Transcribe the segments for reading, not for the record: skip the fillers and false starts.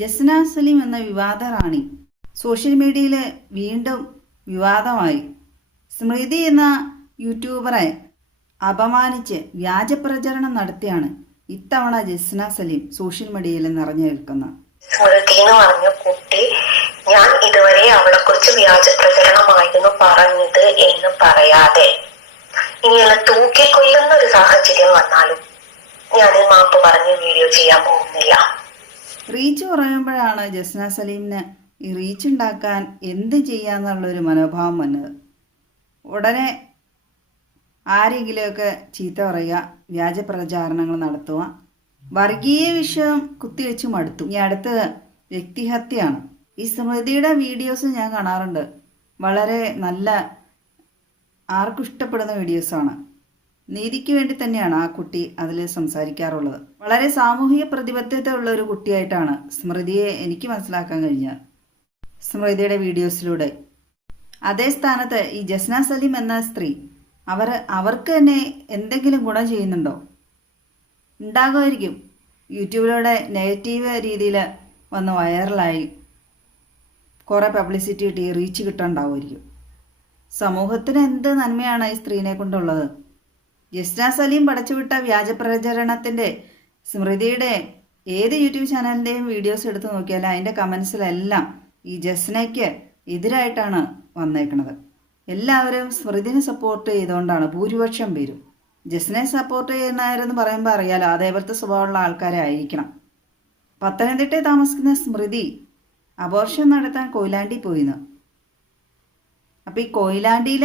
ജസ്ന സലീം എന്ന വിവാദ റാണി സോഷ്യൽ മീഡിയയിൽ വീണ്ടും വിവാദമായി. സ്മൃതി എന്ന യൂട്യൂബറെ അപമാനിച്ച് വ്യാജപ്രചരണം നടത്തിയാണ് ഇത്തവണ ജസ്ന സലീം സോഷ്യൽ മീഡിയയിൽ നിറഞ്ഞു നിൽക്കുന്നത്. സ്മൃതി എന്ന് പറഞ്ഞ കുട്ടി ഞാൻ ഇതുവരെ അവളെ കുറിച്ച് വ്യാജ പ്രചരണമായിരുന്നു പറഞ്ഞത് എന്ന് പറയാതെ ഇനിയുള്ള തൂക്കിക്കൊല്ലുന്ന ഒരു സാഹചര്യം വന്നാലും ഞാൻ മാപ്പ് പറഞ്ഞ് വീഡിയോ ചെയ്യാൻ പോകുന്നില്ല. റീച്ച് പറയുമ്പോഴാണ് ജസ്ന സലീമിന് ഈ റീച്ച് ഉണ്ടാക്കാൻ എന്ത് ചെയ്യാന്നുള്ളൊരു മനോഭാവം വന്നത്. ഉടനെ ആരെങ്കിലുമൊക്കെ ചീത്ത പറയുക, വ്യാജ പ്രചാരണങ്ങൾ നടത്തുക, വർഗീയ വിഷയം കുത്തിവെച്ച് മടുത്തു. ഇനി അടുത്തത് വ്യക്തിഹത്യയാണ്. ഈ സ്മൃതിയുടെ വീഡിയോസ് ഞാൻ കാണാറുണ്ട്. വളരെ നല്ല, ആർക്കും ഇഷ്ടപ്പെടുന്ന വീഡിയോസാണ്. നീതിക്ക് വേണ്ടി തന്നെയാണ് ആ കുട്ടി അതിൽ സംസാരിക്കാറുള്ളത്. വളരെ സാമൂഹിക പ്രതിബദ്ധത ഉള്ള ഒരു കുട്ടിയായിട്ടാണ് സ്മൃതിയെ എനിക്ക് മനസ്സിലാക്കാൻ കഴിഞ്ഞത് സ്മൃതിയുടെ വീഡിയോസിലൂടെ. അതേ സ്ഥാനത്ത് ഈ ജസ്ന സലീം എന്ന സ്ത്രീ അവർക്ക് തന്നെ എന്തെങ്കിലും ഗുണം ചെയ്യുന്നുണ്ടോ? ഉണ്ടാകുമായിരിക്കും. യൂട്യൂബിലൂടെ നെഗറ്റീവ് രീതിയിൽ വന്ന് വൈറലായി കുറേ പബ്ലിസിറ്റി കിട്ടി റീച്ച് കിട്ടാനുണ്ടാവുമായിരിക്കും. സമൂഹത്തിന് എന്ത് നന്മയാണ് ഈ സ്ത്രീനെ കൊണ്ടുള്ളത്? ജസ്ന സലീം പടച്ചുവിട്ട വ്യാജപ്രചരണത്തിൻ്റെ സ്മൃതിയുടെ ഏത് യൂട്യൂബ് ചാനലിൻ്റെയും വീഡിയോസ് എടുത്ത് നോക്കിയാൽ അതിൻ്റെ കമൻസിലെല്ലാം ഈ ജസ്നയ്ക്ക് എതിരായിട്ടാണ് വന്നേക്കുന്നത്. എല്ലാവരും സ്മൃതിനെ സപ്പോർട്ട് ചെയ്തുകൊണ്ടാണ് ഭൂരിപക്ഷം പേരും. ജസ്നയെ സപ്പോർട്ട് ചെയ്യുന്നവരെന്ന് പറയുമ്പോൾ അറിയാലോ അതേപോലത്തെ സ്വഭാവമുള്ള ആൾക്കാരെ ആയിരിക്കണം. പത്തനംതിട്ടയിൽ താമസിക്കുന്ന സ്മൃതി അബോർഷൻ നടത്താൻ കൊയിലാണ്ടി പോയിന്ന്. അപ്പോൾ ഈ കൊയിലാണ്ടിയിൽ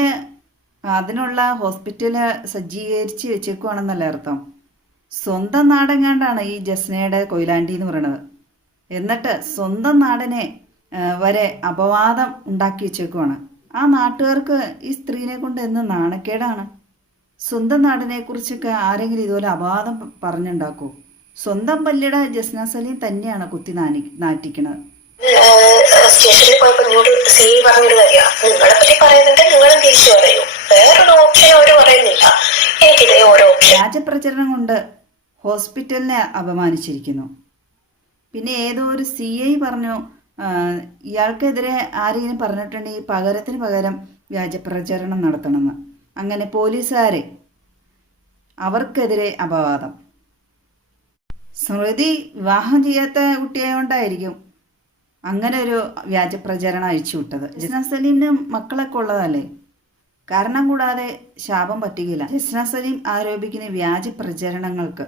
അതിനുള്ള ഹോസ്പിറ്റല് സജ്ജീകരിച്ച് വെച്ചേക്കുവാണെന്നല്ല അർത്ഥം. സ്വന്തം നാടെങ്ങാണ്ടാണ് ഈ ജസ്നയുടെ കൊയിലാണ്ടി എന്ന് പറയുന്നത്. എന്നിട്ട് സ്വന്തം നാടിനെ വരെ അപവാദം ഉണ്ടാക്കി വെച്ചേക്കുവാണ്. ആ നാട്ടുകാർക്ക് ഈ സ്ത്രീനെ കൊണ്ട് എന്ന് നാണക്കേടാണ്. സ്വന്തം നാടിനെ കുറിച്ചൊക്കെ ആരെങ്കിലും ഇതുപോലെ അപവാദം പറഞ്ഞുണ്ടാക്കൂ? സ്വന്തം പല്ലിയുടെ ജസ്ന സലീം തന്നെയാണ് കുത്തി നാറ്റിക്കണത്. സ്റ്റേഷനിൽ പോയപ്പോ എന്നോട് സി പറഞ്ഞൊരു കാര്യ, നിങ്ങളെ പറ്റി പറയുന്നുണ്ട് നിങ്ങളും തിരിച്ചു പറയൂ, വേറൊരു ഓപ്ഷൻ അവര് പറയുന്നില്ല. എനിക്കിതേ ഓരോ ഓപ്ഷൻ. വ്യാജപ്രചരണം കൊണ്ട് ഹോസ്പിറ്റലിനെ അപമാനിച്ചിരിക്കുന്നു. പിന്നെ ഏതോ ഒരു CI പറഞ്ഞു ഇയാൾക്കെതിരെ ആരെങ്കിലും പറഞ്ഞിട്ടുണ്ടെങ്കിൽ പകരത്തിന് പകരം വ്യാജപ്രചരണം നടത്തണമെന്ന്. അങ്ങനെ പോലീസുകാരെ അവർക്കെതിരെ അപവാദം. സ്മൃതി വിവാഹം ചെയ്യാത്ത കുട്ടിയായതുകൊണ്ടായിരിക്കും അങ്ങനെ ഒരു വ്യാജപ്രചരണം അഴിച്ചുവിട്ടത്. ജസ്ന സലീമിന് മക്കളൊക്കെ ഉള്ളതല്ലേ, കാരണം കൂടാതെ ശാപം പറ്റുകയില്ല. ജസ്ന സലീം ആരോപിക്കുന്ന വ്യാജ പ്രചരണങ്ങൾക്ക്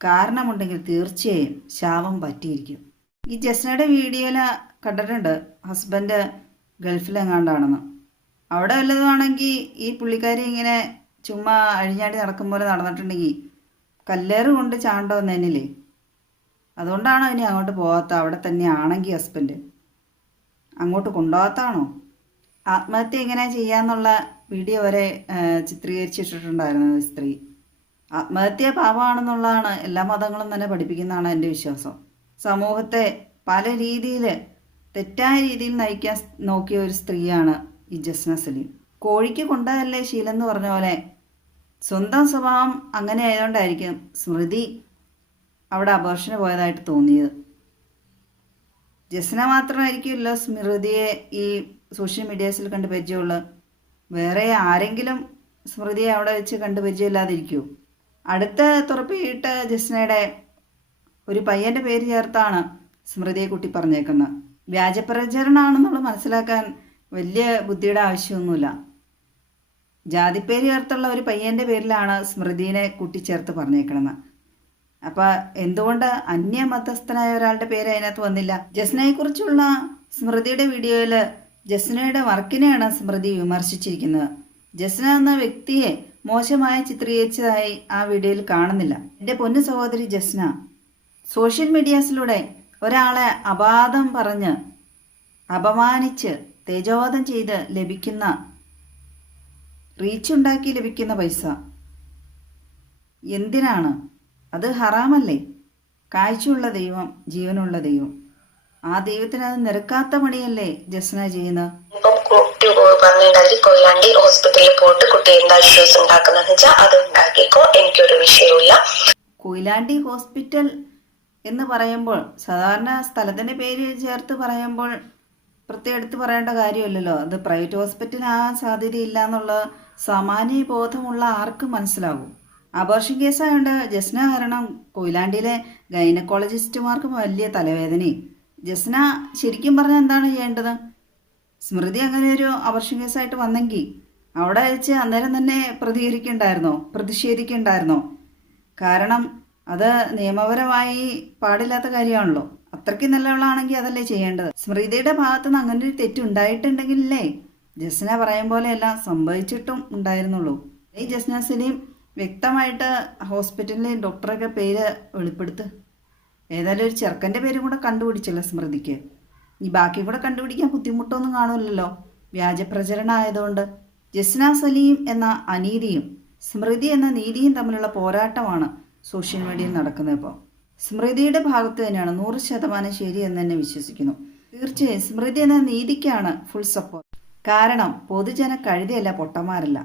കാരണമുണ്ടെങ്കിൽ തീർച്ചയായും ശാപം പറ്റിയിരിക്കും. ഈ ജസ്നയുടെ വീഡിയോയിൽ കണ്ടിട്ടുണ്ട് ഹസ്ബൻഡ് ഗൾഫിലെങ്ങാണ്ടാണെന്ന്. അവിടെ വല്ലതുമാണെങ്കിൽ ഈ പുള്ളിക്കാരി ഇങ്ങനെ ചുമ്മാ അഴിഞ്ഞാടി നടക്കും പോലെ നടന്നിട്ടുണ്ടെങ്കിൽ കല്ലേറ് കൊണ്ട് ചാണ്ട വന്നേനില്ലേ. അതുകൊണ്ടാണോ ഇനി അങ്ങോട്ട് പോകാത്ത? അവിടെ തന്നെ ആണെങ്കിൽ ഹസ്ബൻഡ് അങ്ങോട്ട് കൊണ്ടുപോകാത്താണോ? ആത്മഹത്യ എങ്ങനെ ചെയ്യാന്നുള്ള വീഡിയോ വരെ ചിത്രീകരിച്ചിട്ടുണ്ടായിരുന്നു സ്ത്രീ. ആത്മഹത്യ പാപമാണെന്നുള്ളതാണ് എല്ലാ മതങ്ങളും തന്നെ പഠിപ്പിക്കുന്നതാണ് എൻ്റെ വിശ്വാസം. സമൂഹത്തെ പല രീതിയിൽ തെറ്റായ രീതിയിൽ നയിക്കാൻ നോക്കിയ ഒരു സ്ത്രീയാണ് ഈ ജസ്ന സലീം. കോഴിക്ക് കൊണ്ടതല്ലേ ശീലം എന്ന് പറഞ്ഞ പോലെ സ്വന്തം സ്വഭാവം അങ്ങനെ ആയതുകൊണ്ടായിരിക്കും സ്മൃതി അവിടെ അബോർഷന് പോയതായിട്ട് തോന്നിയത്. ജസ്ന മാത്രമായിരിക്കുമല്ലോ സ്മൃതിയെ ഈ സോഷ്യൽ മീഡിയാസിൽ കണ്ട് പരിചയമുള്ളത്. വേറെ ആരെങ്കിലും സ്മൃതിയെ അവിടെ വെച്ച് കണ്ട് പരിചയമില്ലാതിരിക്കുമോ? അടുത്ത തുറപ്പിയിട്ട് ജസ്നയുടെ ഒരു പയ്യൻ്റെ പേര് ചേർത്താണ് സ്മൃതിയെ കുട്ടി പറഞ്ഞേക്കുന്നത്. വ്യാജപ്രചരണമാണെന്നുള്ള മനസ്സിലാക്കാൻ വലിയ ബുദ്ധിയുടെ ആവശ്യമൊന്നുമില്ല. ജാതിപ്പേര് ചേർത്തുള്ള ഒരു പയ്യൻ്റെ പേരിലാണ് സ്മൃതിനെ കൂട്ടിച്ചേർത്ത് പറഞ്ഞേക്കണമെന്ന്. അപ്പം എന്തുകൊണ്ട് അന്യമതസ്ഥനായ ഒരാളുടെ പേര് അതിനകത്ത് വന്നില്ല? ജസ്നയെക്കുറിച്ചുള്ള സ്മൃതിയുടെ വീഡിയോയിൽ ജസ്നയുടെ വർക്കിനെയാണ് സ്മൃതി വിമർശിച്ചിരിക്കുന്നത്. ജസ്ന എന്ന വ്യക്തിയെ മോശമായി ചിത്രീകരിച്ചതായി ആ വീഡിയോയിൽ കാണുന്നില്ല. എൻ്റെ പൊന്നു സഹോദരി ജസ്ന, സോഷ്യൽ മീഡിയാസിലൂടെ ഒരാളെ അപാദം പറഞ്ഞ് അപമാനിച്ച് തേജോവധം ചെയ്ത് ലഭിക്കുന്ന റീച്ചുണ്ടാക്കി ലഭിക്കുന്ന പൈസ എന്തിനാണ്? അത് ഹറാമല്ലേ? കാഴ്ചയുള്ള ദൈവം, ജീവനുള്ള ദൈവം, ആ ദൈവത്തിന് അത് നിരക്കാത്ത പണിയല്ലേ ജസ്ന ചെയ്യുന്നത്? കൊയിലാണ്ടി ഹോസ്പിറ്റലിൽ പോയിട്ട് കുട്ടി എന്താ ഇഷ്യൂസ് ഉണ്ടാക്കുന്നതെന്ന് വെച്ചാൽ അത് ഉണ്ടാക്കിക്കോ, എനിക്കൊരു വിഷയമില്ല. കൊയിലാണ്ടി ഹോസ്പിറ്റൽ എന്ന് പറയുമ്പോൾ സാധാരണ സ്ഥലത്തിൻ്റെ പേര് ചേർത്ത് പറയുമ്പോൾ പ്രത്യേകം എടുത്ത് പറയേണ്ട കാര്യമില്ലല്ലോ. അത് പ്രൈവറ്റ് ഹോസ്പിറ്റലാകാൻ സാധ്യതയില്ല എന്നുള്ള സാമാന്യ ബോധമുള്ള ആർക്കും മനസ്സിലാകും. അബോർഷൻ കേസായതുകൊണ്ട് ജസ്ന കാരണം കൊയിലാണ്ടിയിലെ ഗൈനക്കോളജിസ്റ്റുമാർക്ക് വലിയ തലവേദനയും. ജസ്ന ശരിക്കും പറഞ്ഞാൽ എന്താണ് ചെയ്യേണ്ടത്? സ്മൃതി അങ്ങനെ ഒരു അബോർഷൻ കേസായിട്ട് വന്നെങ്കിൽ അവിടെ വെച്ച് അന്നേരം തന്നെ പ്രതിഷേധിക്കണ്ടായിരുന്നോ? കാരണം അത് നിയമപരമായി പാടില്ലാത്ത കാര്യമാണല്ലോ. അത്രയ്ക്ക് നല്ലവളാണെങ്കിൽ അതല്ലേ ചെയ്യേണ്ടത്. സ്മൃതിയുടെ ഭാഗത്തുനിന്ന് അങ്ങനെ ഒരു തെറ്റുണ്ടായിട്ടുണ്ടെങ്കിലല്ലേ ജസ്ന പറയും പോലെ എല്ലാം സംഭവിച്ചിട്ടും ഉണ്ടായിരുന്നുള്ളൂ. ഈ ജസ്ന സലീം വ്യക്തമായിട്ട് ഹോസ്പിറ്റലിലെ ഡോക്ടറൊക്കെ പേര് വെളിപ്പെടുത്ത്. ഏതായാലും ഒരു ചെറുക്കൻ്റെ പേരും കൂടെ കണ്ടുപിടിച്ചല്ലോ സ്മൃതിക്ക്. ഈ ബാക്കി കൂടെ കണ്ടുപിടിക്കാൻ ബുദ്ധിമുട്ടൊന്നും കാണൂലല്ലോ, വ്യാജപ്രചരണം ആയതുകൊണ്ട്. ജസ്ന സലീം എന്ന അനീതിയും സ്മൃതി എന്ന നീതിയും തമ്മിലുള്ള പോരാട്ടമാണ് സോഷ്യൽ മീഡിയയിൽ നടക്കുന്നത്. ഇപ്പോൾ സ്മൃതിയുടെ ഭാഗത്ത് തന്നെയാണ് 100% ശരി എന്ന് തന്നെ വിശ്വസിക്കുന്നു. തീർച്ചയായും സ്മൃതി എന്ന നീതിക്കാണ് ഫുൾ സപ്പോർട്ട്. കാരണം പൊതുജന കഴുതിയല്ല, പൊട്ടന്മാരല്ല.